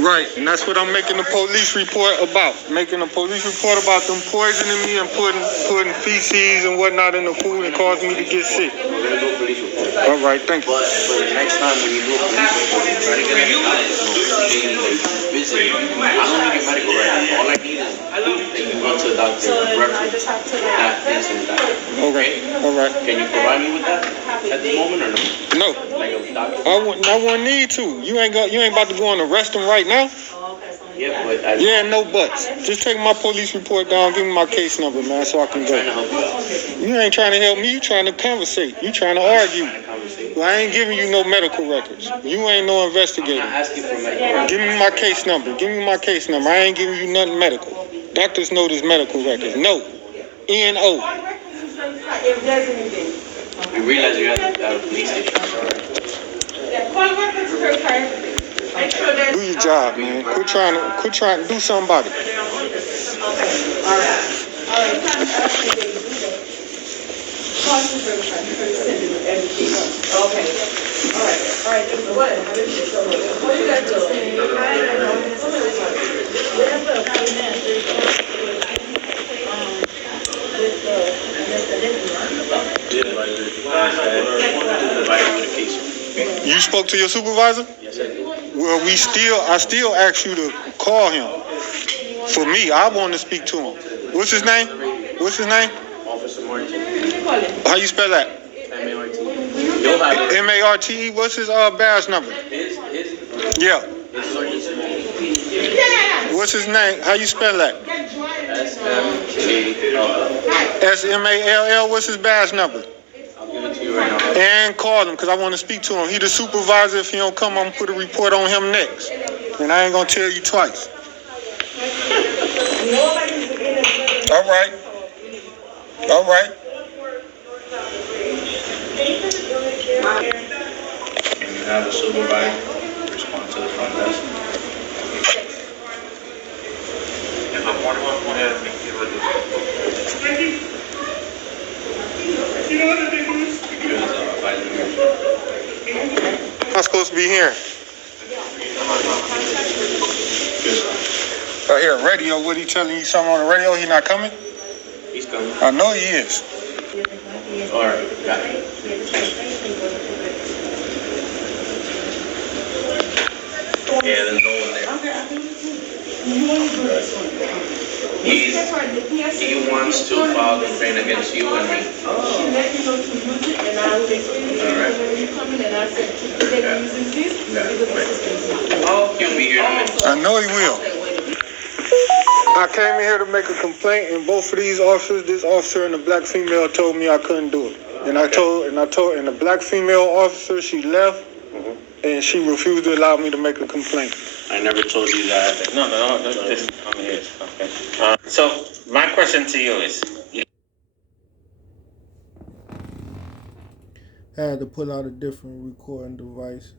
Right, and that's what I'm making a police report about. Making a police report about them poisoning me and putting feces and whatnot in the food and causing me to get sick. We're gonna do a police report. All right, thank you. But for the next time when you do a police report, try to get a visit. I don't need your medical record. All I need is that you go to the doctor and reference that this and that. Okay, all right. Can you provide me with that at the moment or no? No. Like a doctor? I wouldn't need to. You ain't about to go and arrest him right now? Yeah, but Yeah, no buts. Just take my police report down, give me my case number, man, so I can go. I'm trying to help you out. You ain't trying to help me, you trying to conversate. You trying to argue. Well, I ain't giving you no medical records. You ain't no investigator. I'm not asking for medical records. Give me my case number. Give me my case number. I ain't giving you nothing medical. Doctors know this medical records. No. N-O. You realize you have a police station, right? Do your job, man. Quit trying to do something about it. You spoke to your supervisor? Yes, I did. Well, I still ask you to call him. For me, I want to speak to him. What's his name? Officer Martin. How you spell that? M-A-R-T. You'll have it. M-A-R-T-E. What's his badge number? His Yeah. Sergeant Small. What's his name? How you spell that? S-M-A-L-L. S-M-A-L-L. What's his badge number? I'll give it to you right now. And call him, because I want to speak to him. He the supervisor. If he don't come, I'm going to put a report on him next. And I ain't going to tell you twice. All right. All right. Can you have a supervisor respond to the front desk? I'm supposed to be here. I hear radio. What he telling you something on the radio? He not coming? He's coming. I know he is. All right, got it. Yeah, there's no one there. He wants to file a complaint against you and me. All right. He'll be here in a minute. I know he will. I came in here to make a complaint, and both of these officers, this officer and the black female, told me I couldn't do it. And the black female officer, she left, and she refused to allow me to make a complaint. I never told you that. No, this, I'm here. Okay. So my question to you is, Had to pull out a different recording device.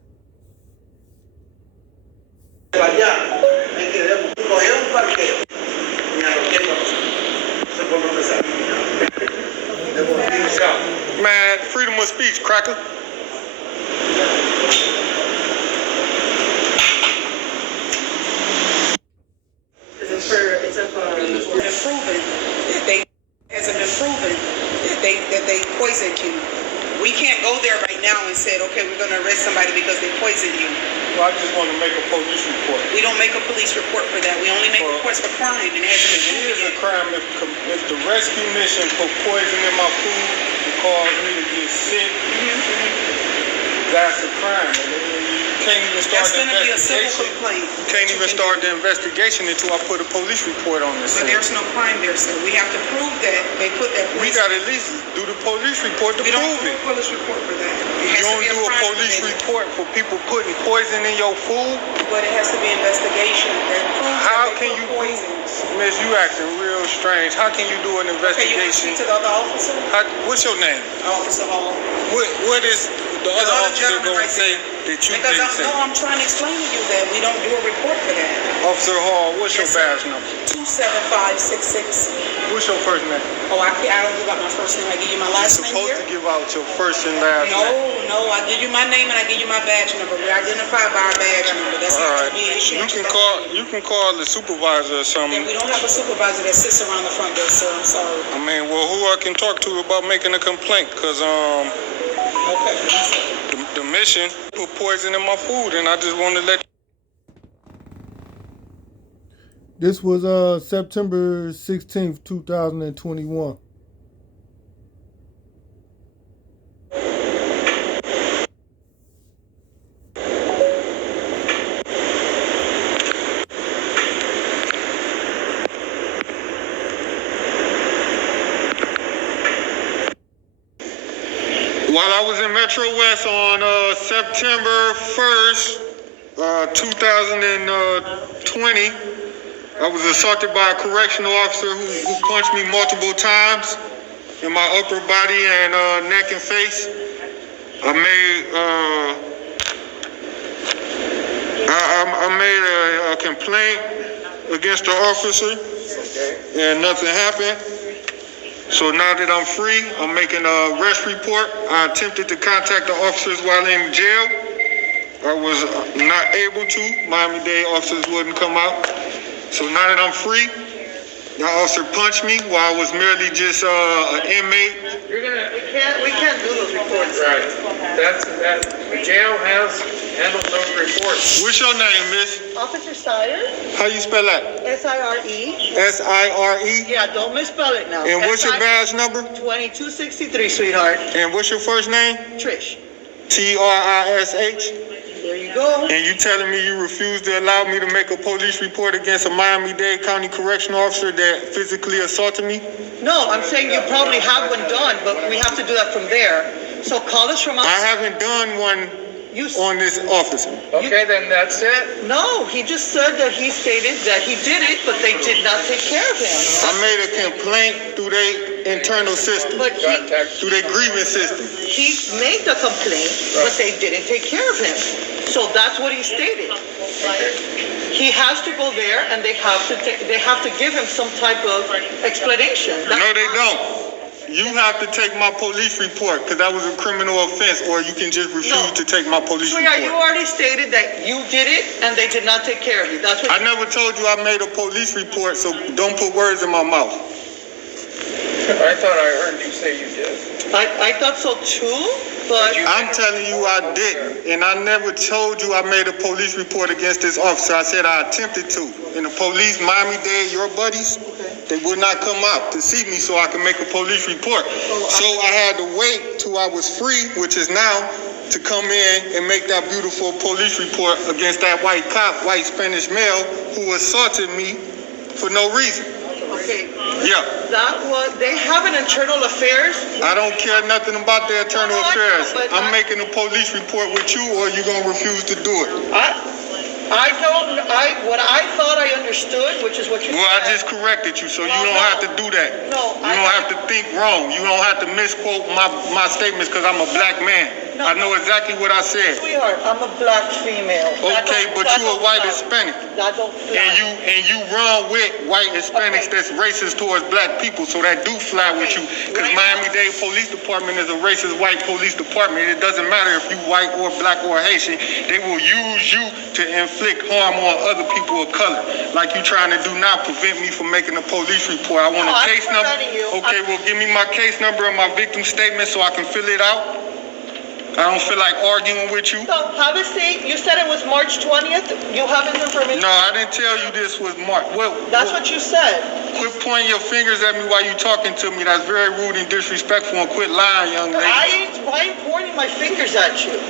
Man, freedom of speech, cracker. That they poisoned you. We can't go there right now and say, okay, we're going to arrest somebody because they poisoned you. Well, I just want to make a police report. We don't make a police report for that. We only make reports for crime, and it hasn't been It is a proven yet. crime if the rescue mission put poison in my food to cause me to get sick. That's a crime. You can't even start That's the going to be a civil investigation. complaint. You can't even start the investigation until I put a police report on this But thing. there's no crime there, sir. We have to prove that they put that We poison. got to at least do the police report to We don't prove do it. a police report for that. It You has to don't be do a a crime police committed. report for people putting poison in your food? But it has to be investigation that proves How that can they you put poisons. Miss, you acting real strange. How can you do an Okay, you want to investigation? speak to the other officer? What's your name? Officer Hall. What is the other officer gonna say that you Because didn't say? I'm trying to explain to you that we don't do a report for that. Officer Hall, what's your Yes, sir. badge number? 27566. What's your first name? Oh, I don't give out my first name. I give you my You're last name supposed here. to give out your first and last name. No, I give you my name and I give you my badge number. We identify by our badge number. That's All not right. gonna be an issue. You can call the supervisor or Yeah, something. we don't have a supervisor that sits around the front desk, sir. I'm sorry. I mean, well, who I can talk to about making a complaint? Cause Okay. the mission put poison in my food, and I just want to let. This was September 16th, 2021. While I was in Metro West on September 1st, 2020, I was assaulted by a correctional officer who punched me multiple times in my upper body and neck and face. I made a complaint against the officer, and nothing happened. So now that I'm free, I'm making a arrest report. I attempted to contact the officers while in jail. I was not able to. Miami-Dade officers wouldn't come out. So now that I'm free, the officer punched me while I was merely just an inmate. We can't do those reports. Right. The jail handles those reports. What's your name, miss? Officer Sire, How you spell that? S-I-R-E. S-I-R-E? Yeah, don't misspell it now. And what's your badge number? 2263, sweetheart. And what's your first name? Trish. T-R-I-S-H? There you go. And you telling me you refuse to allow me to make a police report against a Miami-Dade County correctional officer that physically assaulted me? No, I'm saying you probably have one done, but we have to do that from there. So call us from I outside. haven't done one You on this officer. Okay, then that's it. No, he just said that he stated that he did it, but they did not take care of him. I made a complaint through their internal system, But through their grievance system. he made the complaint, but they didn't take care of him. So that's what he stated. He has to go there, and they have to give him some type of explanation. No, they don't. You have to take my police report because that was a criminal offense, or you can just refuse to take my police Sweetheart, you report. already stated that you did it, and they did not take care of you. That's what I never told you I made a police report, so don't put words in my mouth. I thought I heard you say you did. I thought so too, but I'm telling you I didn't, and I never told you I made a police report against this officer. I said I attempted to. And the police, Miami-Dade, your buddies, they would not come out to see me so I could make a police report. So I had to wait till I was free, which is now, to come in and make that beautiful police report against that white cop, white Spanish male, who assaulted me for no reason. okay, Yeah, they have an internal affairs. I don't care nothing about their internal No, I know, affairs. but I'm making a police report with you, or you gonna refuse to do it. What I thought I understood, which is what you Well, I said. just corrected you, so you No, don't no. have to do that. No, You don't have to think wrong. You don't have to misquote my statements because I'm a black man. No. I know exactly what I said. Sweetheart, I'm a black female. Okay, but you a white Hispanic. That don't fly. And you run with white Hispanics Okay. that's racist towards black people, so that do fly with you. Because Right. Miami-Dade Police Department is a racist white police department. It doesn't matter if you white or black or Haitian. They will use you to inflict harm on other people of color. Like you trying to do now, prevent me from making a police report. I want No, a I'm case number. preventing you. Okay, well give me my case number and my victim statement so I can fill it out. I don't feel like arguing with you. So, have a seat. You said it was March 20th. You have his information. No, I didn't tell you this was Mark. That's what you said. Quit pointing your fingers at me while you talking to me. That's very rude and disrespectful. And quit lying, young lady. Why am pointing my fingers at you?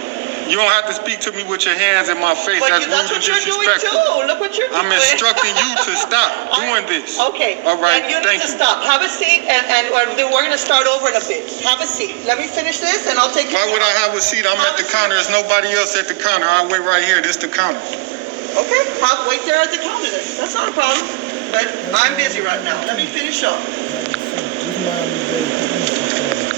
You don't have to speak to me with your hands in my face. But That's that's rude and what you're doing disrespectful. too. Look what you're doing. I'm instructing you to stop doing this. Okay. All right, Then you need thank to you. stop. Have a seat, and then we're going to start over in a bit. Have a seat. Let me finish this, and I'll take you. Why would I have a seat? I'm at the counter. There's nobody else at the counter. I'll wait right here. This the counter. Okay. Wait there at the counter then. That's not a problem. But I'm busy right now. Let me finish up. This Miami-Dade police department.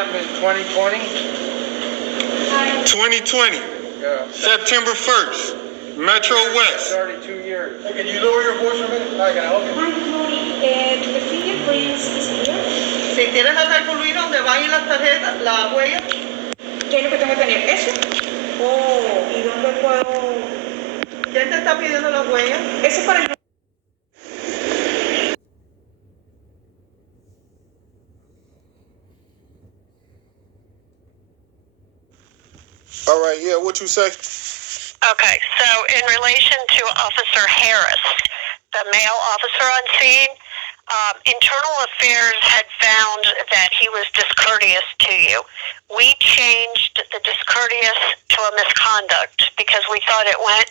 happened in 2020? 2020. Yeah. September 1st. Metro West. 32 years. Hey, can you lower your voice a minute? I can help you. Hi, good morning. The fingerprint is here. Si tienes la calculina donde van en las tarjetas, la huella, ¿Qué es lo que tengo que tener? ¿Eso? Oh, ¿y dónde puedo? ¿quién te está pidiendo la huella? Eso es para el... All right, yeah, what you say? Okay, so in relation to Officer Harris, the male officer on scene, Internal Affairs had found that he was discourteous to you. We changed the discourteous to a misconduct because we thought it went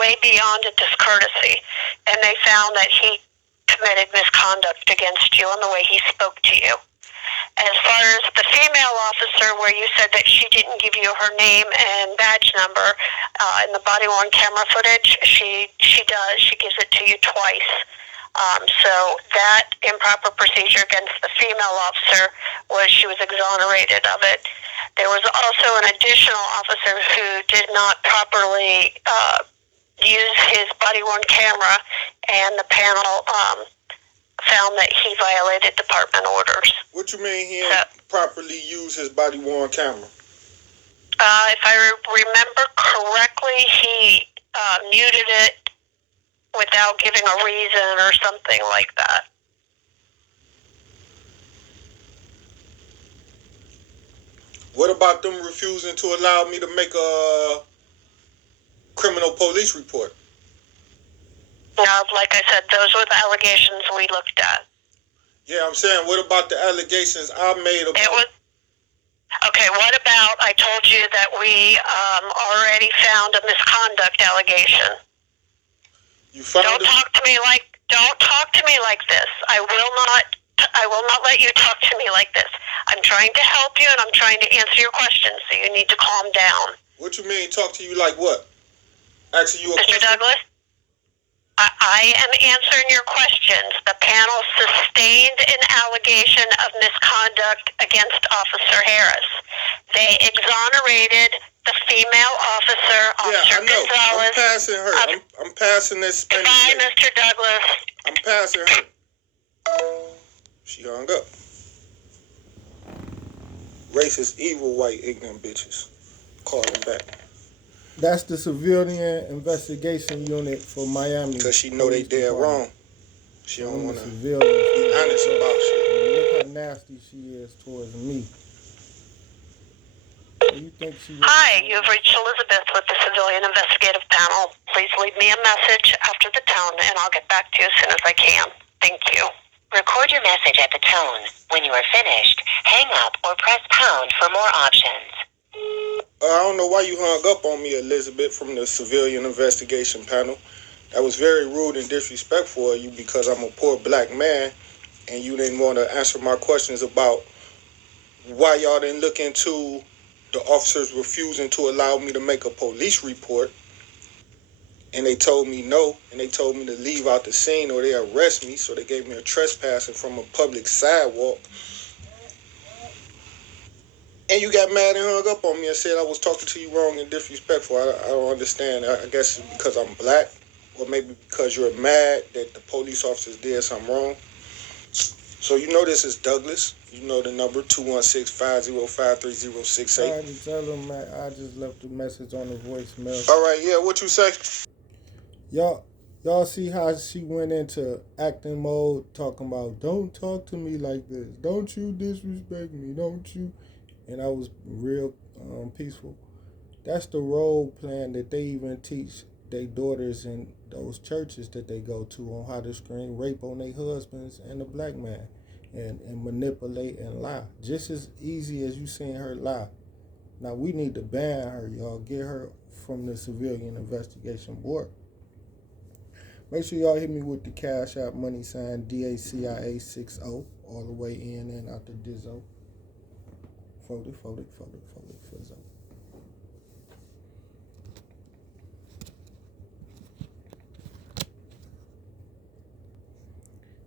way beyond a discourtesy, and they found that he committed misconduct against you in the way he spoke to you. As far as the female officer, where you said that she didn't give you her name and badge number in the body-worn camera footage, she does. She gives it to you twice. So that improper procedure against the female officer was she was exonerated of it. There was also an additional officer who did not properly use his body-worn camera, and the panel found that he violated department orders. What you mean he didn't properly use his body-worn camera? If I remember correctly, he muted it without giving a reason or something like that. What about them refusing to allow me to make a criminal police report? Now, like I said, those were the allegations we looked at. Yeah, I'm saying, what about the allegations I made about... It was... Okay, what about, I told you that we already found a misconduct allegation. You found Don't talk to me like this. I will not let you talk to me like this. I'm trying to help you and I'm trying to answer your questions, so you need to calm down. What you mean, talk to you like what? Asking you a Mr. question? Douglas, I am answering your questions. The panel sustained an allegation of misconduct against Officer Harris. They exonerated the female officer, Officer Yeah, I know. Gonzalez. I'm passing her. I'm passing this Spanish Goodbye, lady. Mr. Douglas. I'm passing her. She hung up. Racist, evil, white, ignorant bitches. Call them back. That's the Civilian Investigation Unit for Miami. Because she know they Police dead Department. wrong. She don't want to Civilians. be honest about shit. Look how nasty she is towards me. You think she Hi, you've reached Elizabeth with the Civilian Investigative Panel. Please leave me a message after the tone, and I'll get back to you as soon as I can. Thank you. Record your message at the tone. When you are finished, hang up or press pound for more options. I don't know why you hung up on me, Elizabeth, from the Civilian Investigation Panel. That was very rude and disrespectful of you because I'm a poor black man and you didn't want to answer my questions about why y'all didn't look into the officers refusing to allow me to make a police report. And they told me no, and they told me to leave out the scene or they arrest me, so they gave me a trespassing from a public sidewalk. And you got mad and hung up on me and said I was talking to you wrong and disrespectful. I don't understand. I guess it's because I'm black, or maybe because you're mad that the police officers did something wrong. So you know this is Douglas. You know the number 216-505-3068. I had to tell him that I just left a message on the voicemail. All right, yeah, what you say? Y'all see how she went into acting mode, talking about, don't talk to me like this. Don't you disrespect me, don't you? And I was real peaceful. That's the role plan that they even teach their daughters in those churches that they go to on how to screen rape on their husbands and the black man and manipulate and lie. Just as easy as you seeing her lie. Now we need to ban her, y'all. Get her from the Civilian Investigation Board. Make sure y'all hit me with the Cash App money sign dacia60 all the way in and out the Dizzo. Fold it, Fizzo.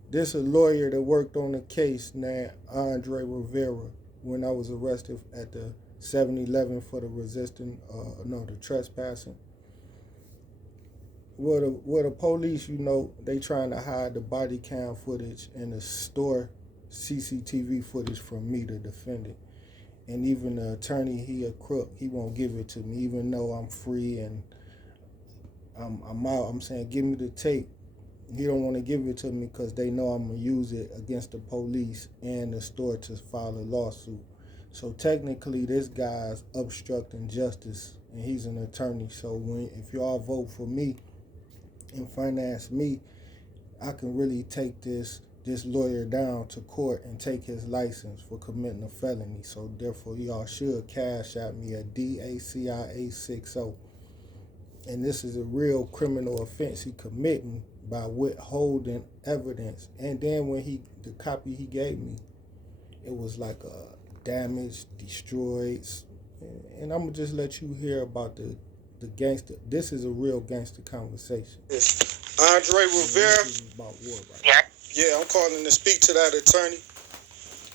This a lawyer that worked on a case named Andre Rivera. when I was arrested at the 7-Eleven for the the trespassing. Where the police, they trying to hide the body cam footage and the store CCTV footage from me, the defendant. And even the attorney, he a crook. He won't give it to me, even though I'm free and I'm out. I'm saying, give me the tape. He don't want to give it to me because they know I'm going to use it against the police and the store to file a lawsuit. So technically, this guy's obstructing justice, and he's an attorney. So if y'all vote for me and finance me, I can really take this lawyer down to court and take his license for committing a felony. So therefore, y'all should cash at me at dacia60. And this is a real criminal offense he committing by withholding evidence. And then when the copy he gave me, it was like damaged, destroyed. And I'm gonna just let you hear about the gangster. This is a real gangster conversation. It's Andre Rivera. This is about war right Yeah. Yeah, I'm calling to speak to that attorney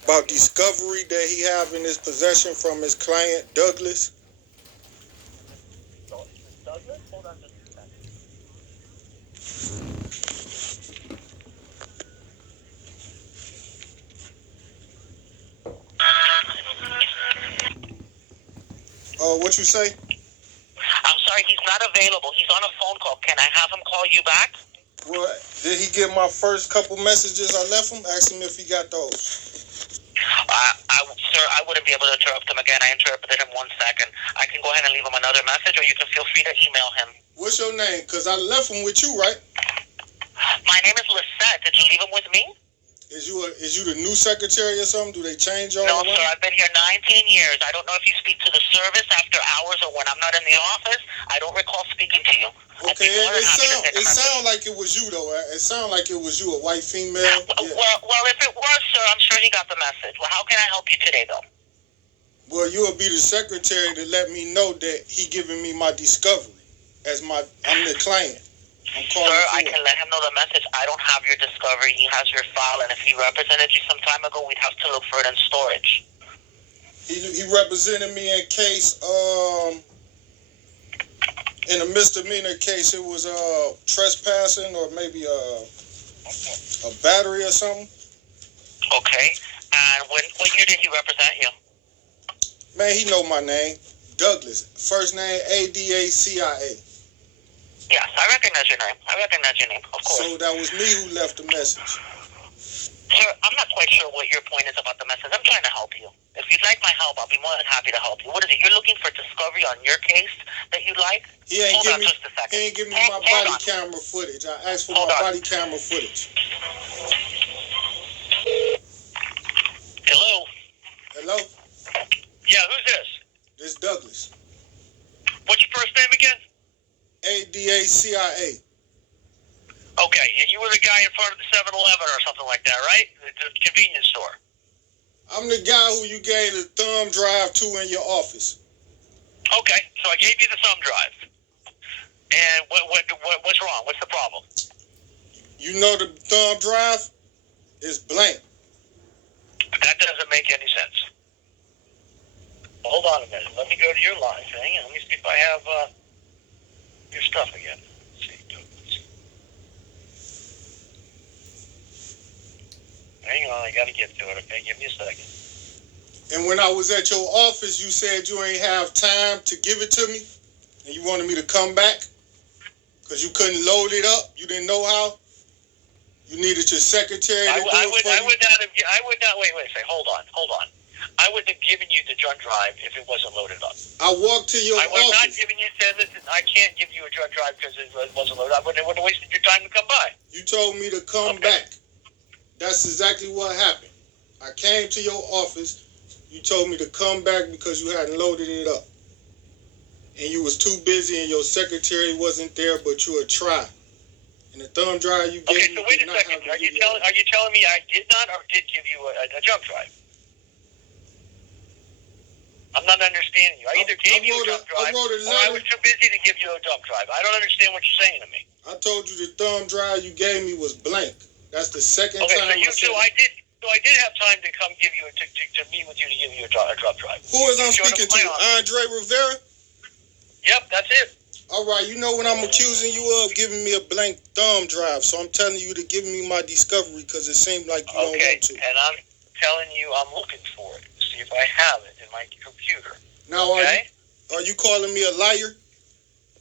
about discovery that he have in his possession from his client Douglas. Douglas? Hold on just a second. What you say? I'm sorry, he's not available. He's on a phone call. Can I have him call you back? Well, did he get my first couple messages I left him? Ask him if he got those. Sir, I wouldn't be able to interrupt him again. I interrupted him 1 second. I can go ahead and leave him another message, or you can feel free to email him. What's your name? Because I left him with you, right? My name is Lisette. Did you leave him with me? Is you the new secretary or something? Do they change all No, the sir. I've been here 19 years. I don't know if you speak to the service after hours or when I'm not in the office. I don't recall speaking to you. Okay, it sound like it was you, though. It sound like it was you, a white female. Yeah. Well, if it was, sir, I'm sure he got the message. Well, how can I help you today, though? Well, you'll be the secretary to let me know that he giving me my discovery I'm the client. I'm calling Sir, I for can let him know the message. I don't have your discovery. He has your file, and if he represented you some time ago, we'd have to look for it in storage. He represented me in case, in a misdemeanor case, it was trespassing or maybe a battery or something. Okay. And what year did he represent you? Man, he know my name, Douglas. First name ADACIA. Yes, I recognize your name. Of course. So that was me who left the message. Sir, I'm not quite sure what your point is about the message. I'm trying to help you. If you'd like my help, I'll be more than happy to help you. What is it? You're looking for discovery on your case that you'd like? He ain't Hold on give me, just a second. He ain't give me my body camera footage. I asked for my body camera footage. Hello? Hello? Yeah, who's this? This Douglas. What's your first name again? ADACIA. Okay, and you were the guy in front of the 7-Eleven or something like that, right? The convenience store. I'm the guy who you gave the thumb drive to in your office. Okay, so I gave you the thumb drive. And what's wrong? What's the problem? You know the thumb drive is blank. That doesn't make any sense. Hold on a minute. Let me go to your line. Hang on. Let me see if I have your stuff again. Let's see. Hang on. I got to get to it. Okay, give me a second. And when I was at your office, you said you ain't have time to give it to me, and you wanted me to come back because you couldn't load it up. You didn't know how. You needed your secretary to do it for you. I would not. Wait. Say, hold on. I wouldn't have given you the drug drive if it wasn't loaded up. I walked to your office. I was not giving you. Said, listen, I can't give you a drug drive because it wasn't loaded up. I wouldn't have wasted your time to come by. You told me to come back. That's exactly what happened. I came to your office. You told me to come back because you hadn't loaded it up. And you was too busy and your secretary wasn't there, but you would try. And the thumb drive you gave me. Okay, so wait a second. Are you telling me I did not or did give you a jump drive? I'm not understanding you. I either gave you a jump drive or I was too busy to give you a jump drive. I don't understand what you're saying to me. I told you the thumb drive you gave me was blank. That's the second time I did. So I did have time to come give you to meet with you to give you a drop drive. Who is I'm speaking to? Andre Rivera? Yep, that's it. All right, you know what I'm accusing you of? Giving me a blank thumb drive. So I'm telling you to give me my discovery because it seemed like you don't want to. And I'm telling you I'm looking for it. See if I have it in my computer. Now, are you calling me a liar?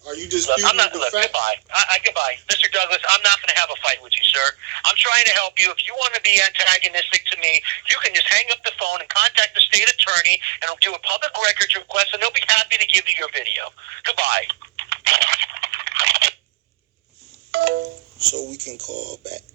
Are you disputing the fact? Goodbye. Goodbye. Mr. Douglas, I'm not going to have a fight with you, sir. I'm trying to help you. If you want to be antagonistic to me, you can just hang up the phone and contact the state attorney and do a public records request, and they'll be happy to give you your video. Goodbye. So we can call back.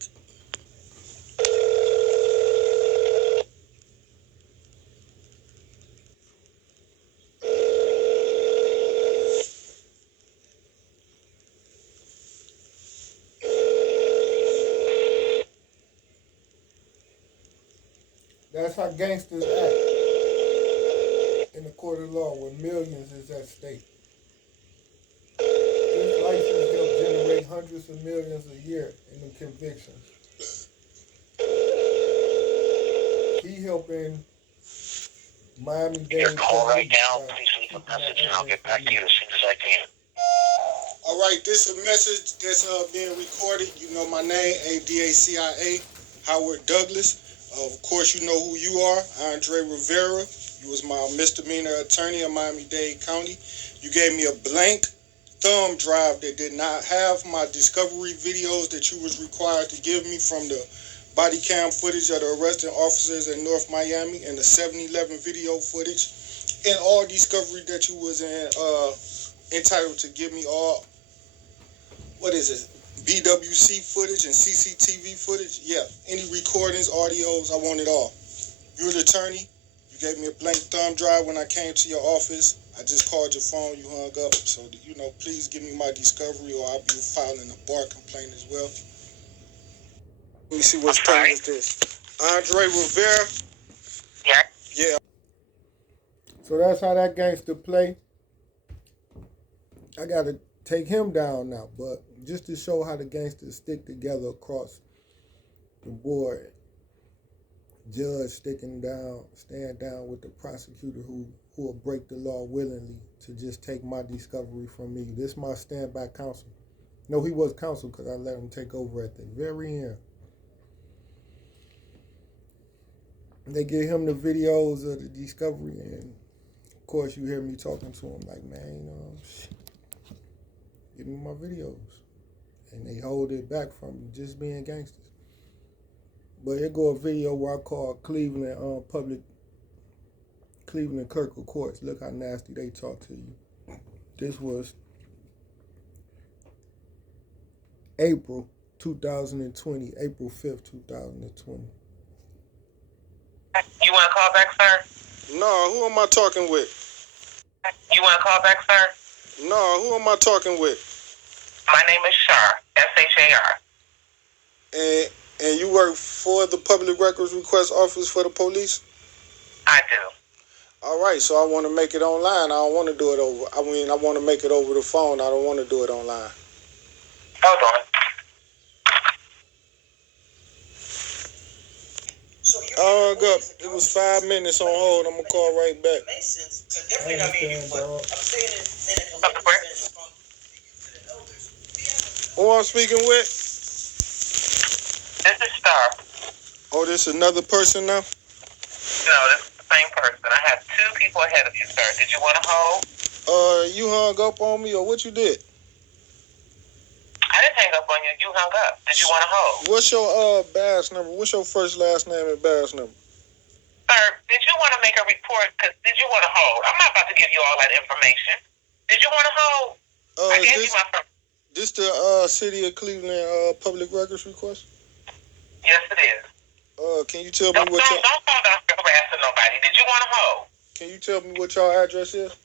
That's how gangsters act in the court of law when millions is at stake. This license help generate hundreds of millions a year in the convictions. He helping Miami-Dade. Call right now. Please leave a message, and I'll get back to you as soon as I can. All right, this is a message that's being recorded. You know my name, dacia, Howard Douglas. Of course, you know who you are, Andre Rivera. You was my misdemeanor attorney in Miami-Dade County. You gave me a blank thumb drive that did not have my discovery videos that you was required to give me from the body cam footage of the arresting officers in North Miami and the 7-Eleven video footage and all discovery that you was entitled to give me all, BWC footage and CCTV footage. Yeah, any recordings, audios, I want it all. You're the attorney. You gave me a blank thumb drive when I came to your office. I just called your phone. You hung up. So, please give me my discovery or I'll be filing a bar complaint as well. Let me see what time is this. Andre Rivera. Yeah. Yeah. So that's how that gangster play. I got to take him down now, but just to show how the gangsters stick together across the board. Judge stand down with the prosecutor who will break the law willingly to just take my discovery from me. This my standby counsel. No, he was counsel because I let him take over at the very end. They give him the videos of the discovery, and of course you hear me talking to him like, man, give me my videos. And they hold it back from me, just being gangsters. But here go a video where I call Cleveland Clerk of Courts. Look how nasty they talk to you. This was April 2020, April 5th, 2020. You want to call back, sir? No, who am I talking with? You want to call back, sir? No, who am I talking with? My name is Shar, S-H-A-R. And you work for the Public Records Request Office for the police? I do. All right, so I want to make it online. I don't want to do it over. I want to make it over the phone. I don't want to do it online. Hold on. I hung up. It was 5 minutes on hold. I'm going to call right back. Who I'm speaking with? This is Star. Oh, this another person now? No, this is the same person. I have two people ahead of you, sir. Did you want to hold? You hung up on me, or what you did? I didn't hang up on you. You hung up. Did you want to hold? What's your badge number? What's your first, last name, and badge number? Sir, did you want to make a report? Did you want to hold? I'm not about to give you all that information. Did you want to hold? I gave you my first. This the City of Cleveland Public Records Request? Yes, it is. Can you tell me what your... Don't call down here harassing nobody. Did you want to hold? Can you tell me what your address is?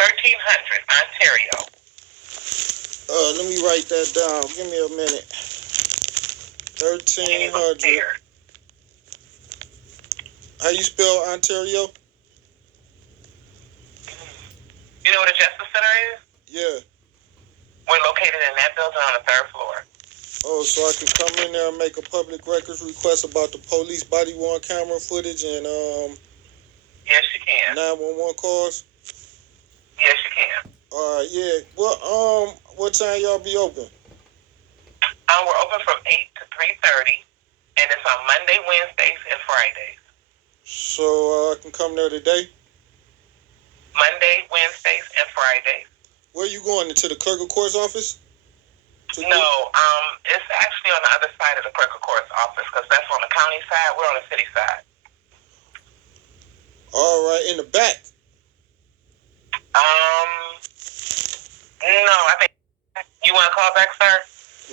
1300 Ontario. Let me write that down. Give me a minute. 1300. How you spell Ontario? You know what a Justice Center is? Yeah. We're located in that building on the 3rd floor. Oh, so I can come in there and make a public records request about the police body-worn camera footage and Yes, you can. 911 calls? Yes, you can. All right, yeah. What time y'all be open? We're open from 8 to 3:30, and it's on Monday, Wednesdays, and Fridays. So I can come there today? Monday, Wednesdays, and Fridays. Where you going, into the clerk of court's office? No, it's actually on the other side of the clerk of court's office, because that's on the county side. We're on the city side. All right, in the back. No, I think you want to call back, sir?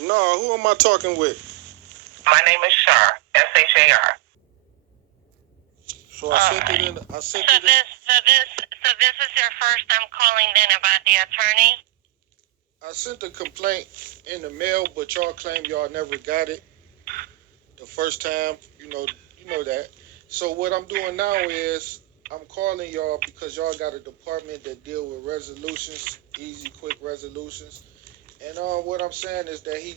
No, who am I talking with? My name is Shar, S-H-A-R. So I sent it in. I sent it in. So this is your first time calling then about the attorney? I sent the complaint in the mail, but y'all claim y'all never got it the first time. You know that. So what I'm doing now is I'm calling y'all because y'all got a department that deal with resolutions, easy, quick resolutions. And what I'm saying is that he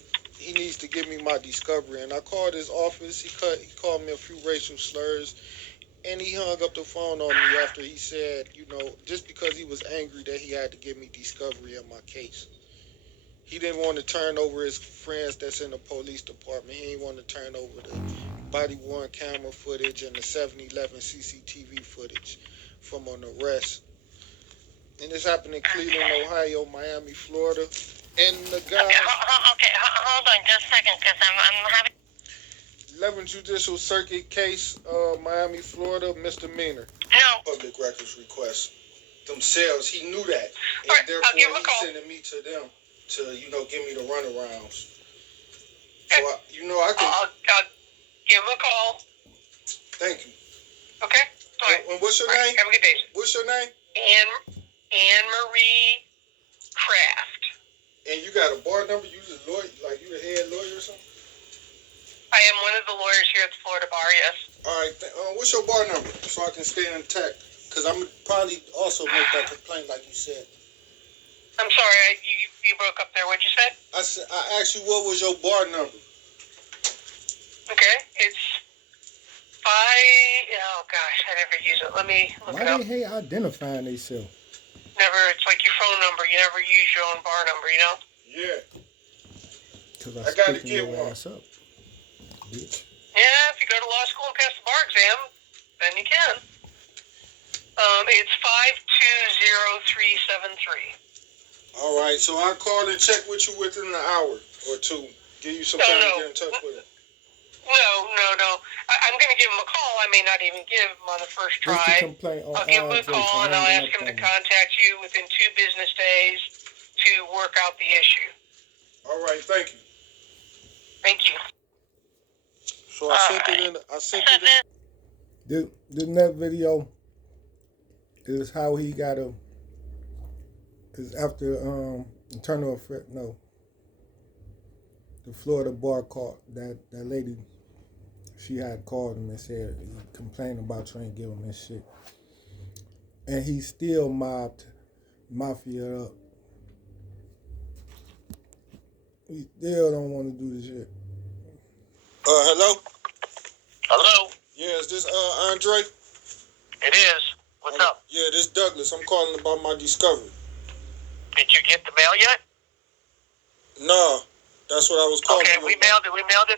needs to give me my discovery. And I called his office. He called me a few racial slurs. And he hung up the phone on me after he said, just because he was angry that he had to give me discovery of my case. He didn't want to turn over his friends that's in the police department. He didn't want to turn over the body-worn camera footage and the 7-Eleven CCTV footage from an arrest. And this happened in Cleveland, Ohio, Miami, Florida. And the guy... Okay, hold on just a second, because I'm having... 11th Judicial Circuit case, Miami, Florida, misdemeanor. No. Public records request. Themselves, he knew that. And All right, therefore, I'll give him a he's call. sending me to them to, give me the runarounds. So, I can... I'll give him a call. Thank you. Okay? All right. And what's your All right, name? have a good day. What's your name? Anne-Marie Kraft. And you got a bar number? You the lawyer, like you the head lawyer or something? I am one of the lawyers here at the Florida Bar, yes. All right. What's your bar number so I can stay intact? Because I'm probably also make that complaint like you said. I'm sorry, you broke up there. What'd you say? I asked you what was your bar number. Okay, it's 5... Oh, gosh, I never use it. Let me look it up. Why they hate identifying themselves? Never, it's like your phone number. You never use your own bar number, you know? Yeah. Because I gotta sticking get your one. ass up, bitch. Yeah, if you go to law school and pass the bar exam, then you can. It's 520373. All right, so I'll call and check with you within an hour or two. Give you some time to get in touch with him. No. I'm going to give him a call. I may not even give him on the first What's try. the complaint on I'll give him a Andre call for and I'll hanging ask him up to on me? contact you within 2 business days to work out the issue. All right, thank you. Thank you. So I sent it in. The next video is how he got is after internal affair. No, the Florida bar called that lady. She had called him and said he complained about trying to give him his shit, and he still mafia up. He still don't want to do the shit. Hello. Hello? Yeah, is this Andre? It is. What's up? Yeah, this Douglas. I'm calling about my discovery. Did you get the mail yet? No, that's what I was calling. Okay, you we about. mailed it. We mailed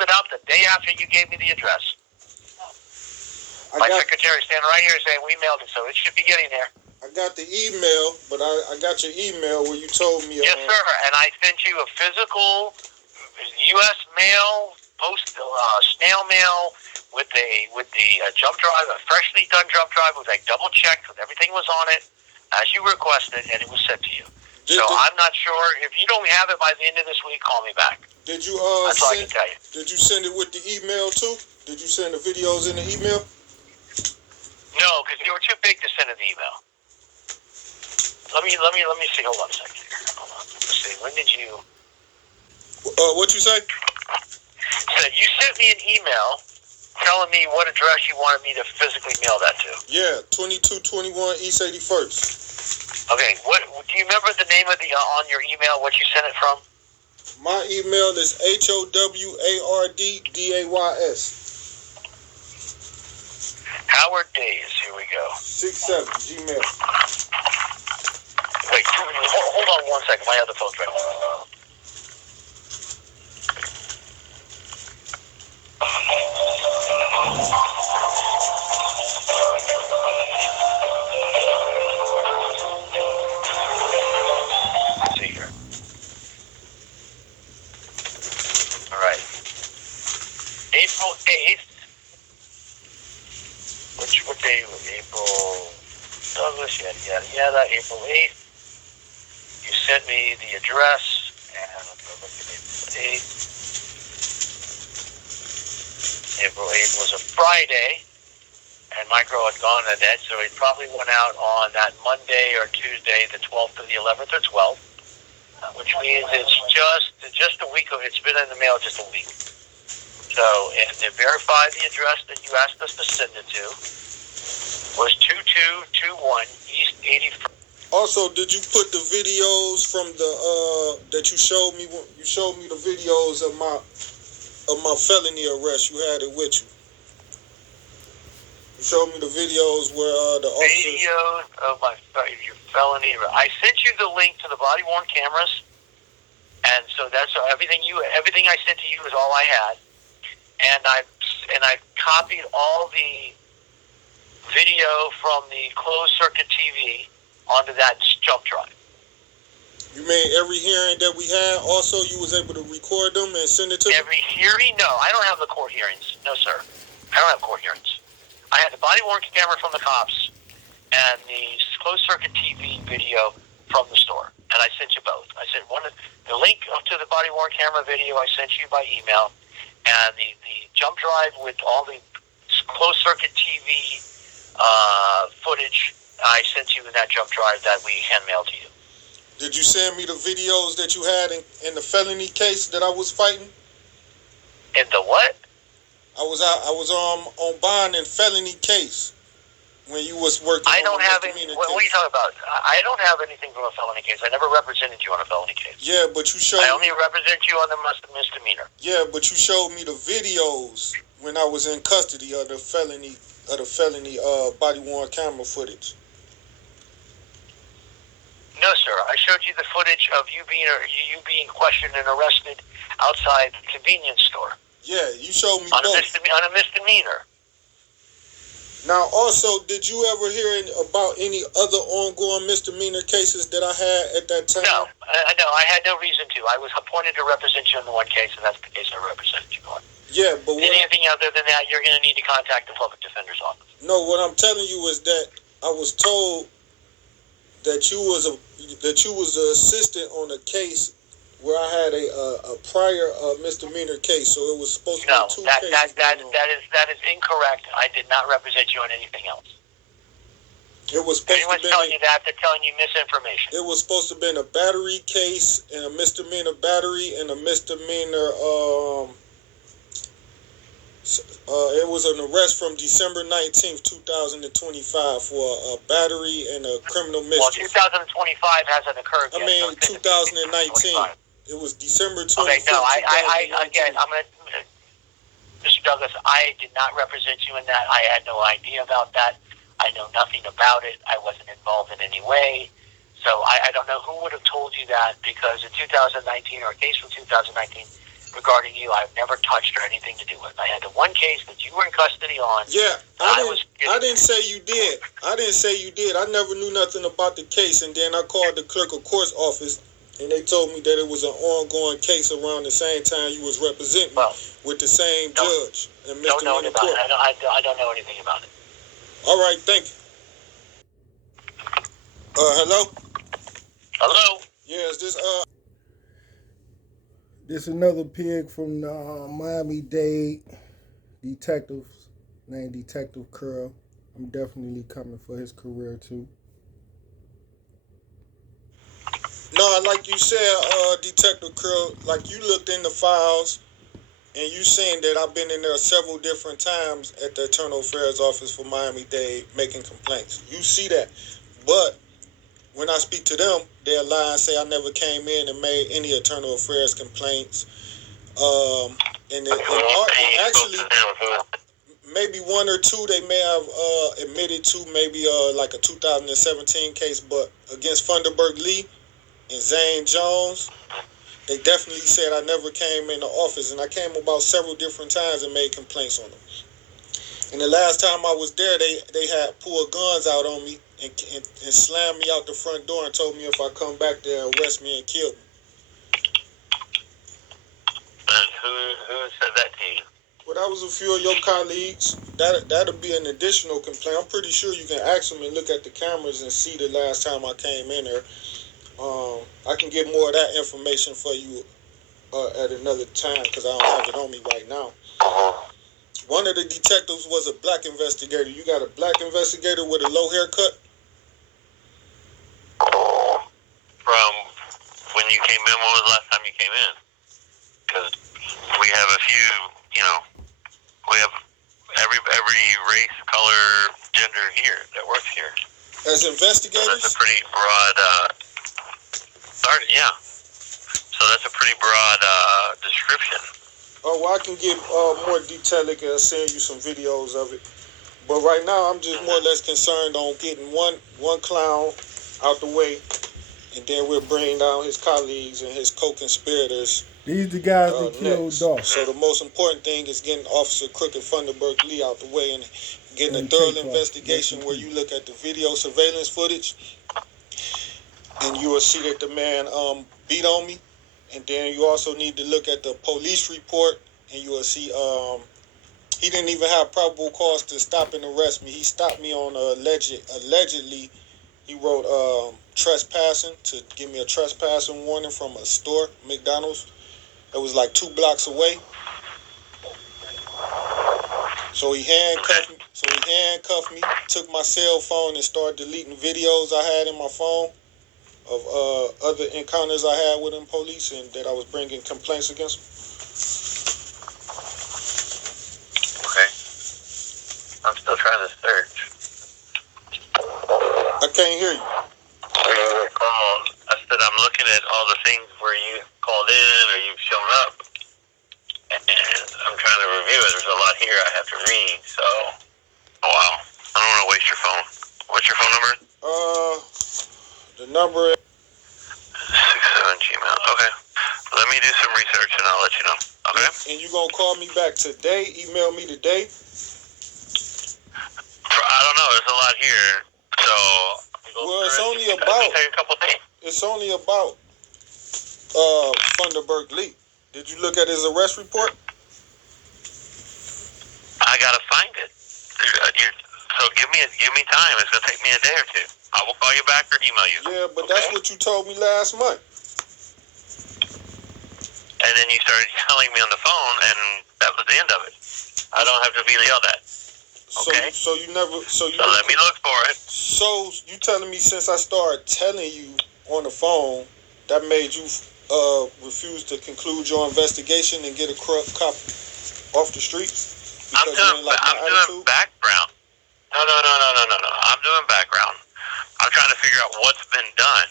it out the day after you gave me the address. My secretary standing right here saying we mailed it, so it should be getting there. I got the email, but I got your email where you told me. Yes, sir. And I sent you a physical U.S. mail, snail mail with the jump drive, a freshly done jump drive with double checked with everything was on it as you requested, and it was sent to you. I'm not sure if you don't have it by the end of this week. Call me back. Did you That's all I can tell you. Did you send it with the email too? Did you send the videos in the email? No, because they were too big to send an email. Let me see. Hold on a second here. Hold on. Let's see. When did you? What you say? Said you sent me an email telling me what address you wanted me to physically mail that to. Yeah, 2221 East 81st. Okay. What do you remember the name of the on your email? What you sent it from? My email is HOWARDDAYS Howard Days. Here we go. 67 Gmail. Wait, hold on one second. My other phone's right. Let's see here. All right. April 8th. What day was April? Douglas, yada, yada, yada. April 8th. You sent me the address, and I'm going to look at April 8th. April 8th was a Friday, and Micro had gone to that, so it probably went out on that Monday or Tuesday, the 12th or the 11th or 12th, which means it's just a week. It's been in the mail just a week. So, and to verify the address that you asked us to send it to was 2221 East 81st. Also, did you put the videos from the that you showed me? You showed me the videos of my felony arrest. You had it with you. You showed me the videos where the officers. Videos of your felony arrest. I sent you the link to the body worn cameras, and so that's everything. Everything I sent to you is all I had, and I copied all the video from the closed circuit TV onto that jump drive. You mean every hearing that we had? Also, you was able to record them and send it to Every hearing? No, I don't have the court hearings. No, sir. I don't have court hearings. I had the body worn camera from the cops and the closed circuit TV video from the store, and I sent you both. I sent the link to the body worn camera video. I sent you by email, and the jump drive with all the closed circuit TV footage. I sent you in that jump drive that we hand mailed to you. Did you send me the videos that you had in the felony case that I was fighting? In the what? I was on bond in felony case when you was working. I don't on have any. What are you talking about? I don't have anything from a felony case. I never represented you on a felony case. Yeah, but you showed. I only represent you on the misdemeanor. Yeah, but you showed me the videos when I was in custody of the felony body worn camera footage. No, sir. I showed you the footage of you being questioned and arrested outside the convenience store. Yeah, you showed me on both. On a misdemeanor. Now, also, did you ever hear about any other ongoing misdemeanor cases that I had at that time? No, I had no reason to. I was appointed to represent you in the one case, and that's the case I represented you on. Yeah, but anything other than that, you're going to need to contact the public defender's office. No, what I'm telling you is that I was told that you was the assistant on a case where I had a prior misdemeanor case, so it was supposed to be two cases. That is incorrect. I did not represent you on anything else. It was supposed Anyone's to be telling you that, they're telling you misinformation. It was supposed to have been a battery case and a misdemeanor battery and a misdemeanor. It was an arrest from December 19th, 2025 for a battery and a criminal mischief. Well, 2025 hasn't occurred yet. I mean, 2019. It was December 25th. Okay, no, again, I'm going to, Mr. Douglas, I did not represent you in that. I had no idea about that. I know nothing about it. I wasn't involved in any way. So I don't know who would have told you that, because in 2019, or a case from 2019, regarding you, I've never touched or anything to do with. I had the one case that you were in custody on. Yeah, I didn't say you did. I didn't say you did. I never knew nothing about the case, and then I called the clerk of court's office, and they told me that it was an ongoing case around the same time you was representing with the same judge and Don't know misdemeanor about court. it. I don't know anything about it. All right, thank you. Hello? Hello? Yeah, is this This another pig from Miami-Dade detectives named Detective Curl. I'm definitely coming for his career too. No, like you said, Detective Curl, like you looked in the files and you seen that I've been in there several different times at the Internal Affairs Office for Miami-Dade making complaints. You see that. But when I speak to them, they'll lie and say I never came in and made any internal affairs complaints. Actually, maybe one or two they may have admitted to, maybe like a 2017 case, but against Funderburg Lee and Zane Jones, they definitely said I never came in the office, and I came about several different times and made complaints on them. And the last time I was there, they had pulled guns out on me and slammed me out the front door and told me if I come back there, arrest me and kill me. And who said that to you? Well, that was a few of your colleagues. That'll be an additional complaint. I'm pretty sure you can ask them and look at the cameras and see the last time I came in there. I can get more of that information for you at another time because I don't have it on me right now. One of the detectives was a black investigator. You got a black investigator with a low haircut? From when you came in, when was the last time you came in? Because we have a few, we have every race, color, gender here that works here. As investigators? So that's a pretty broad, yeah. So that's a pretty broad description. Oh, well, I can get more detailed. I'll send you some videos of it. But right now, I'm just more or less concerned on getting one clown out the way, and then we'll bring down his colleagues and his co-conspirators. These the guys that killed Dawes. So the most important thing is getting Officer Crooked Funderburg Lee out the way and getting a thorough investigation where you look at the video surveillance footage, and you will see that the man beat on me. And then you also need to look at the police report, and you will see he didn't even have probable cause to stop and arrest me. He stopped me on allegedly. He wrote trespassing to give me a trespassing warning from a store, McDonald's. It was like 2 blocks away. So he handcuffed me, took my cell phone and started deleting videos I had in my phone of other encounters I had with them police and that I was bringing complaints against them. Okay. I'm still trying to search. I can't hear you. I said I'm looking at all the things where you called in or you've shown up, and I'm trying to review it. There's a lot here I have to read, so... Oh, wow. I don't want to waste your phone. What's your phone number? The number is 67 Gmail. Okay. Let me do some research and I'll let you know. Okay? And you gonna call me back today? Email me today? I don't know. There's a lot here, so... Well, it's only take a couple things. It's only about Funderburg Lee. Did you look at his arrest report? I gotta find it. So give me time. It's gonna take me a day or two. I will call you back or email you. Yeah, but that's what you told me last month. And then you started yelling me on the phone, and that was the end of it. I don't have to be yelled at. Okay. So let me look for it. So you telling me since I started telling you on the phone, that made you refuse to conclude your investigation and get a corrupt cop off the streets? I'm doing background. No. I'm doing background. I'm trying to figure out what's been done.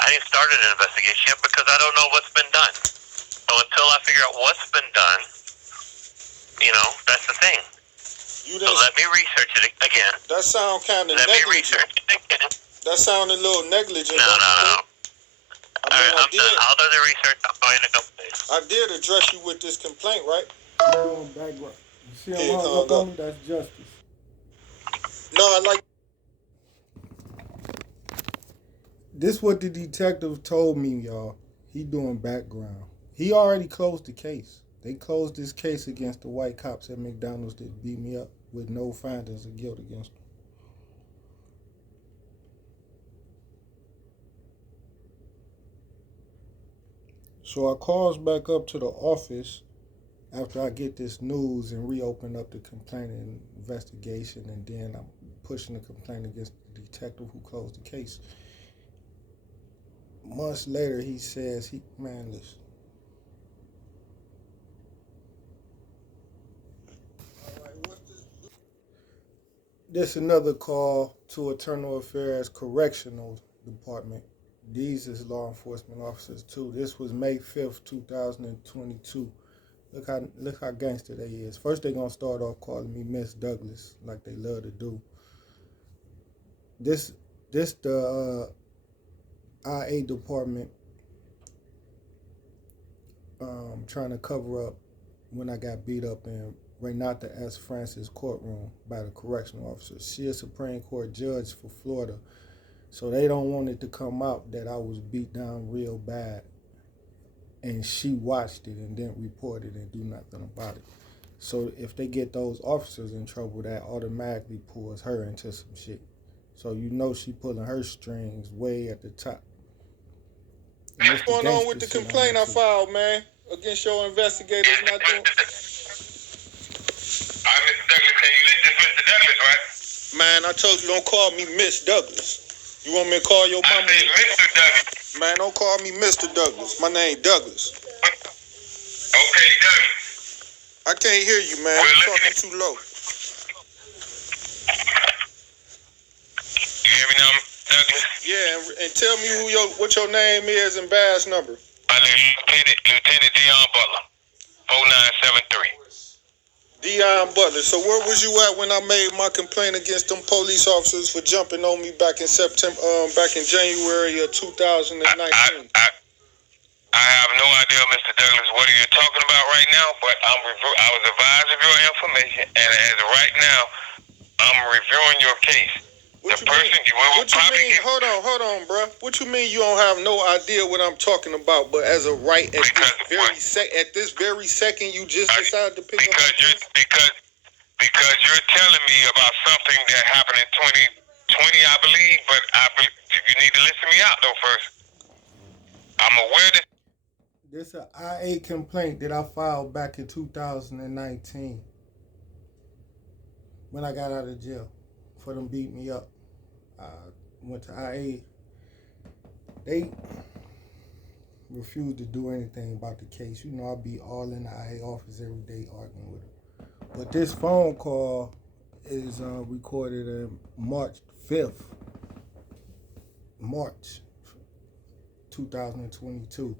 I ain't started an investigation yet because I don't know what's been done. So until I figure out what's been done, that's the thing. So let me research it again. That sound kind of negligent. Let me research it again. That sound a little negligent. No. I mean, I'm done. I'll do the research. I'll call you in a couple days. I did address you with this complaint, right? You're doing background. You see him hung up on me? That's justice. No, I like... This what the detective told me, y'all. He doing background. He already closed the case. They closed this case against the white cops at McDonald's that beat me up with no findings of guilt against them. So I calls back up to the office after I get this news and reopen up the complaint and investigation, and then I'm pushing the complaint against the detective who closed the case. Months later, he says, listen. This another call to Internal Affairs Correctional department. These is law enforcement officers too. This was May 5th, 2022. Look how gangster they is. First they gonna start off calling me Miss Douglas, like they love to do. This the IA department trying to cover up when I got beat up in Renata S. Francis courtroom by the correctional officer. She a Supreme Court judge for Florida. So they don't want it to come out that I was beat down real bad. And she watched it and didn't report it and do nothing about it. So if they get those officers in trouble, that automatically pulls her into some shit. So you know she pulling her strings way at the top. What's going on with the complaint I filed, man, against your investigators not doing? Mr. Douglas, can you list this Mr. Douglas, right? Man, I told you don't call me Miss Douglas. You want me to call your mama? I said Mr. Douglas. Man, don't call me Mr. Douglas. My name Douglas. Okay, Douglas. I can't hear you, man. You're talking too low. You hear me now, Douglas? Yeah, and tell me what your name is and badge number. My name is Lieutenant Dion Butler, 4973. Dion Butler. So where was you at when I made my complaint against them police officers for jumping on me back in January of 2019? I have no idea, Mr. Douglas, what are you talking about right now, but I was advised of your information, and as of right now, I'm reviewing your case. What you mean? Hold on, bro. What you mean you don't have no idea what I'm talking about? But as of right at this very second, you just decided to pick up. Because you're telling me about something that happened in 2020, I believe. But you need to listen me out though first. I'm aware that this is an IA complaint that I filed back in 2019 when I got out of jail for them beat me up. I went to IA. They refused to do anything about the case. You know, I'll be all in the IA office every day arguing with them. But this phone call is recorded in March 5th, March 2022.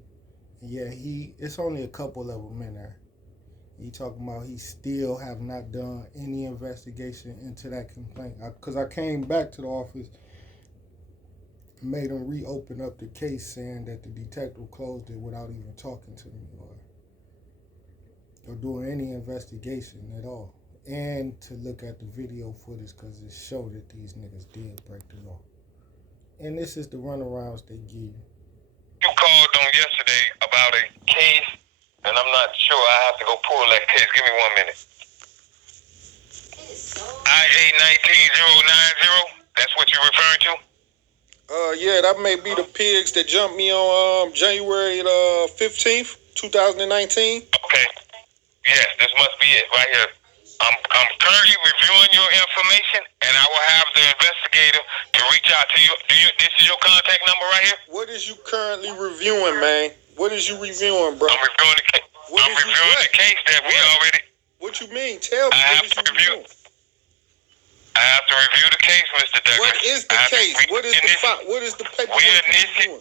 And yeah, it's only a couple of them in there. He talking about he still have not done any investigation into that complaint. Because I came back to the office, made him reopen up the case saying that the detective closed it without even talking to me or doing any investigation at all. And to look at the video footage because it showed that these niggas did break the law. And this is the runarounds they give you. you called on yesterday about a case, and I'm not sure. I have to go pull that case. Give me 1 minute. IA 19090. That's what you're referring to? Yeah, that may be the pigs that jumped me on January 15th, 2019. Okay. Yes, this must be it right here. I'm currently reviewing your information, and I will have the investigator to reach out to you. This is your contact number right here? What is you currently reviewing, man? What is you reviewing, bro? I'm reviewing the case. The case that we already. What you mean? Tell me. I have to review the case, Mr. Douglas. What is the case? What is the paperwork you're reviewing?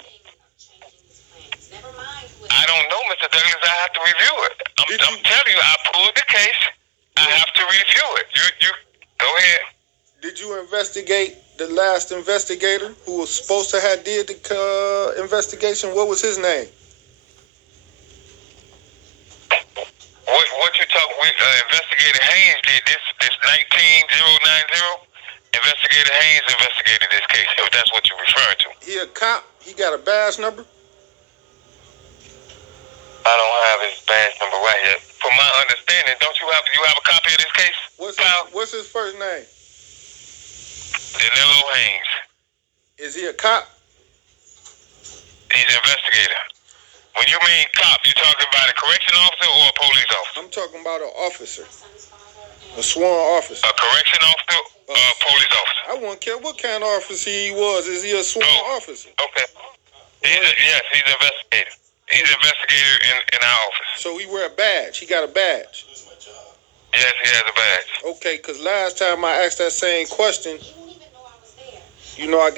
I don't know, Mr. Douglas. I have to review it. I'm telling you, I pulled the case. I have to review it. You go ahead. Did you investigate the last investigator who was supposed to have did the investigation? What was his name? What you talking with? Investigator Haynes did this 19090. Investigator Haynes investigated this case, if that's what you're referring to. He a cop? He got a badge number? I don't have his badge number right here. From my understanding, don't you have a copy of this case? What's his first name? Danilo Haynes. Is he a cop? He's an investigator. When you mean cop, you talking about a correction officer or a police officer? I'm talking about an officer. A sworn officer. A correction officer or a police officer? I wouldn't care what kind of officer he was. Is he a sworn officer? Okay. Yes, he's an investigator. He's an investigator in our office. So he wear a badge. He got a badge. Yes, he has a badge. Okay, because last time I asked that same question, You know, I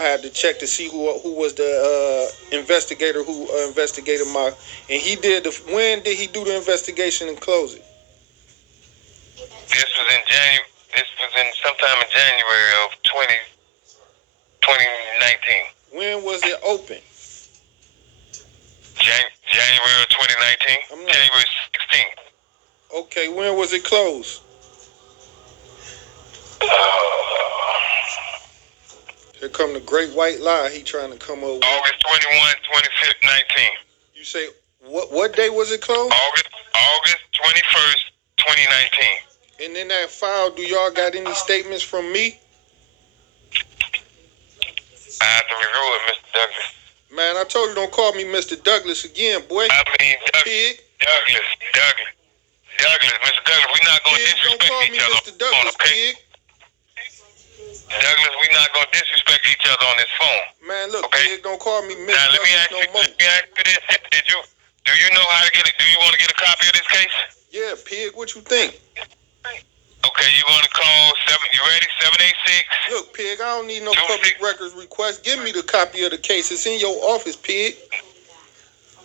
had to check to see who was the investigator who investigated and he did when did he do the investigation and close it? This was in January. This was in sometime in January of 2019. When was it open? January of 2019. January 16th. Okay, when was it closed? Here come the great white lie. He trying to come over. August 21, 2019. You say what day was it closed? August 21st, 2019. And in that file, do y'all got any statements from me? I have to review it, Mr. Douglas. Man, I told you don't call me Mr. Douglas again, boy. I mean, Pig. Douglas, Mr. Douglas, we're not going to disrespect each other Mr. Douglas, okay? Pig. Douglas, we're not going to disrespect each other on this phone. Man, look, okay? Pig, don't call me Mr. Now, let me ask you this. Do you know how to get it? Do you want to get a copy of this case? Yeah, Pig, what you think? Okay, you're going to call you ready? 786. Look, Pig, I don't need no public records request. Give me the copy of the case. It's in your office, Pig.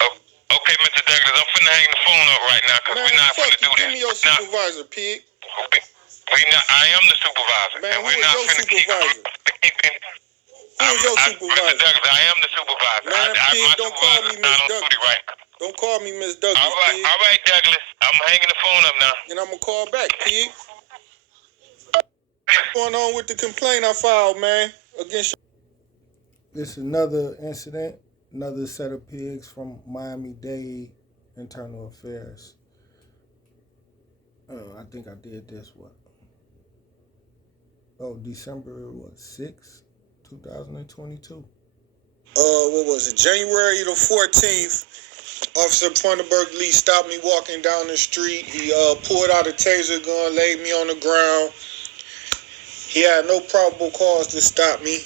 Okay, Mr. Douglas, I'm finna hang the phone up right now because we're not finna do this. Give me your supervisor, Pig. I am the supervisor. Man, and we're not your supervisor? Who's your supervisor? Mr. Douglas, I am the supervisor. Man, Pig, don't call me Miss Douglas. Right. Don't call me Miss Douglas, Pig. All right, Douglas. I'm hanging the phone up now. And I'm going to call back, Pig. What's going on with the complaint I filed, man? Against This is another incident, another set of pigs from Miami-Dade Internal Affairs. I think I did this one. December 6th, 2022. What was it? January the 14th, Officer Pointerberg Lee stopped me walking down the street. He pulled out a taser gun, laid me on the ground. He had no probable cause to stop me.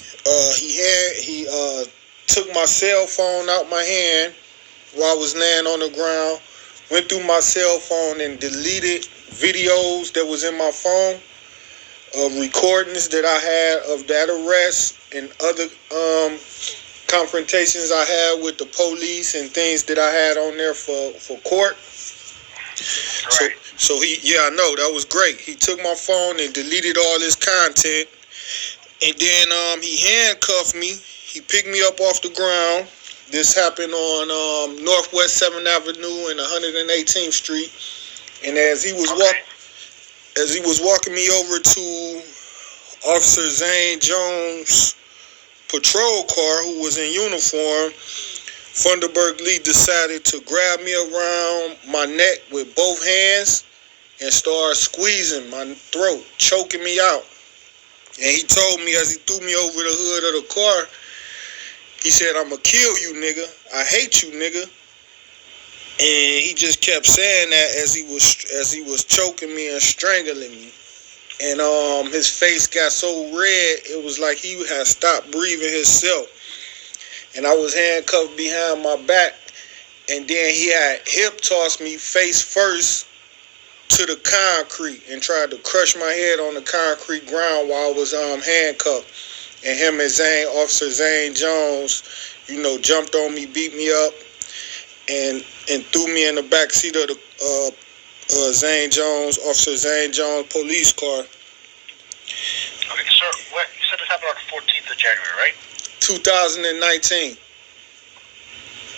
He took my cell phone out my hand while I was laying on the ground, went through my cell phone and deleted videos that was in my phone, recordings that I had of that arrest and other confrontations I had with the police and things that I had on there for court. Right. So I know, that was great. He took my phone and deleted all this content. And then he handcuffed me. He picked me up off the ground. This happened on Northwest 7th Avenue and 118th Street. And as he was walking me over to Officer Zane Jones' patrol car, who was in uniform, Funderburg Lee decided to grab me around my neck with both hands and start squeezing my throat, choking me out. And he told me as he threw me over the hood of the car, he said, "I'ma kill you, nigga. I hate you, nigga." And he just kept saying that as he was choking me and strangling me. And his face got so red, it was like he had stopped breathing himself. And I was handcuffed behind my back. And then he had hip tossed me face first to the concrete and tried to crush my head on the concrete ground while I was handcuffed. And him and Officer Zane Jones, jumped on me, beat me up, and threw me in the back seat of the Officer Zane Jones police car. Okay, sir, you said this happened on the 14th of January, right? 2019.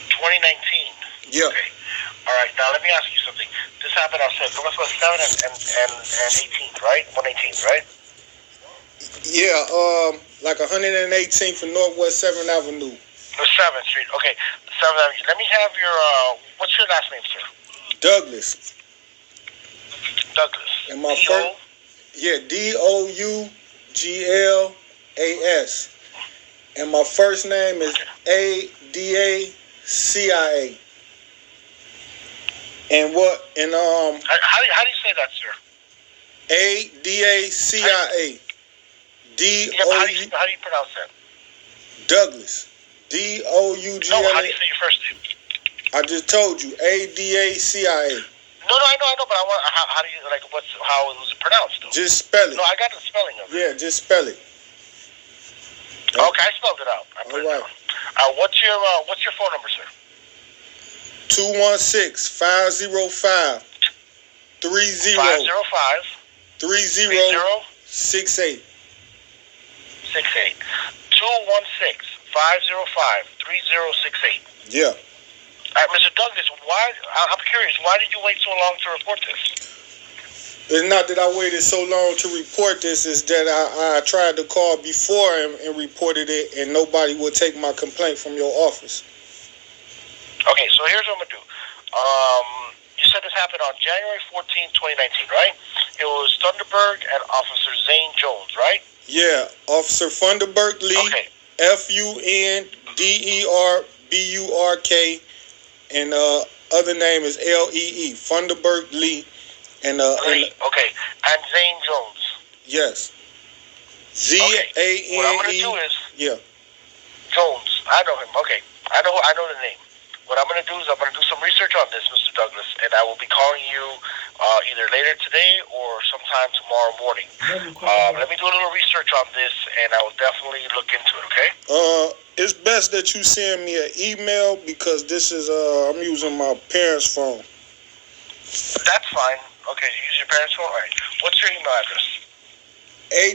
2019? Yeah. Okay. All right, now let me ask you something. This happened on 7 and 18th, right? 118th, right? Yeah, like 118th and Northwest 7th Avenue. 7th Street, okay. 7th Avenue. Let me have your, what's your last name, sir? Douglas. Douglas. And my first, Douglas. And my first name is dacia60. And how do you say that, sir? dacia. How do you pronounce that? Douglas. Douglas. No, how do you say your first name? I just told you, ADACIA. No, I know, but I want how do you how was it pronounced though? Just spell it. No, I got the spelling of it. Yeah, just spell it. Okay, I spelled it out. I put it All right. down. What's your phone number, sir? 216-505-30 505 3068. 68. 216-505-3068. Yeah. All right, Mr. Douglas, I'm curious, why did you wait so long to report this? It's not that I waited so long to report this, it's that I tried to call before and reported it, and nobody would take my complaint from your office. Okay, so here's what I'm going to do. You said this happened on January 14, 2019, right? It was Thunderberg and Officer Zane Jones, right? Yeah, Officer Funderburk Lee, Okay. Funderburk, and other name is Lee, Funderburk Lee, and Lee, okay. And Zane Jones. yes, Okay. What I'm going to ZANE. do is, Yeah. Jones, I know him, okay. I know the name. What I'm going to do is I'm going to do some research on this, Mr. Douglas, and I will be calling you either later today or sometime tomorrow morning. Let me do a little research on this, and I will definitely look into it, okay? It's best that you send me an email because this is I'm using my parents' phone. That's fine. Okay, you use your parents' phone? All right. What's your email address?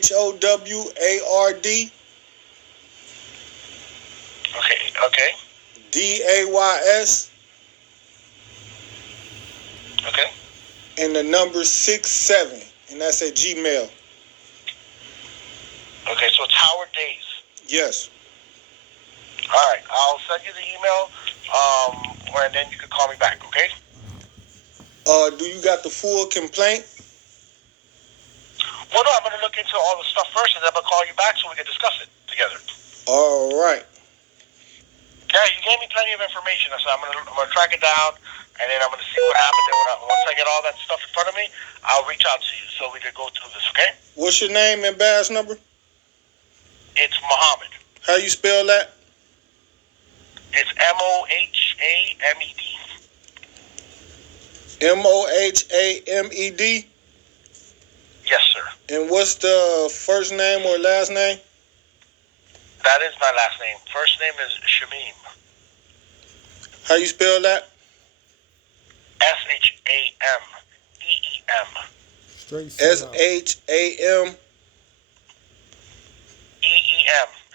HOWARD Okay. DAYS Okay. and the number 67, and that's at Gmail. Okay, so it's Howard Days. Yes. All right, I'll send you the email, and then you can call me back, okay? Do you got the full complaint? Well, no, I'm going to look into all the stuff first, and then I'm going to call you back so we can discuss it together. All right. Yeah, you gave me plenty of information, so I'm going to track it down, and then I'm going to see what happened. And once I get all that stuff in front of me, I'll reach out to you so we can go through this, okay? What's your name and badge number? It's Muhammad. How you spell that? It's Mohamed. Mohamed? Yes, sir. And what's the first name or last name? That is my last name. First name is Shamim. How you spell that? SHAMEEM. Straight SHAM EEM.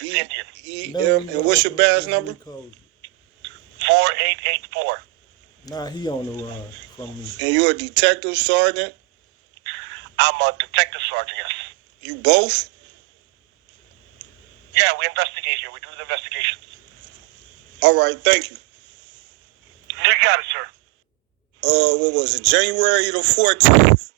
It's Indian. And what's your badge number? 4884. Nah, he on the run from me. And you're a detective sergeant? I'm a detective sergeant, yes. You both? Yeah, we investigate here. We do the investigations. All right, thank you. You got it, sir. What was it? January the 14th.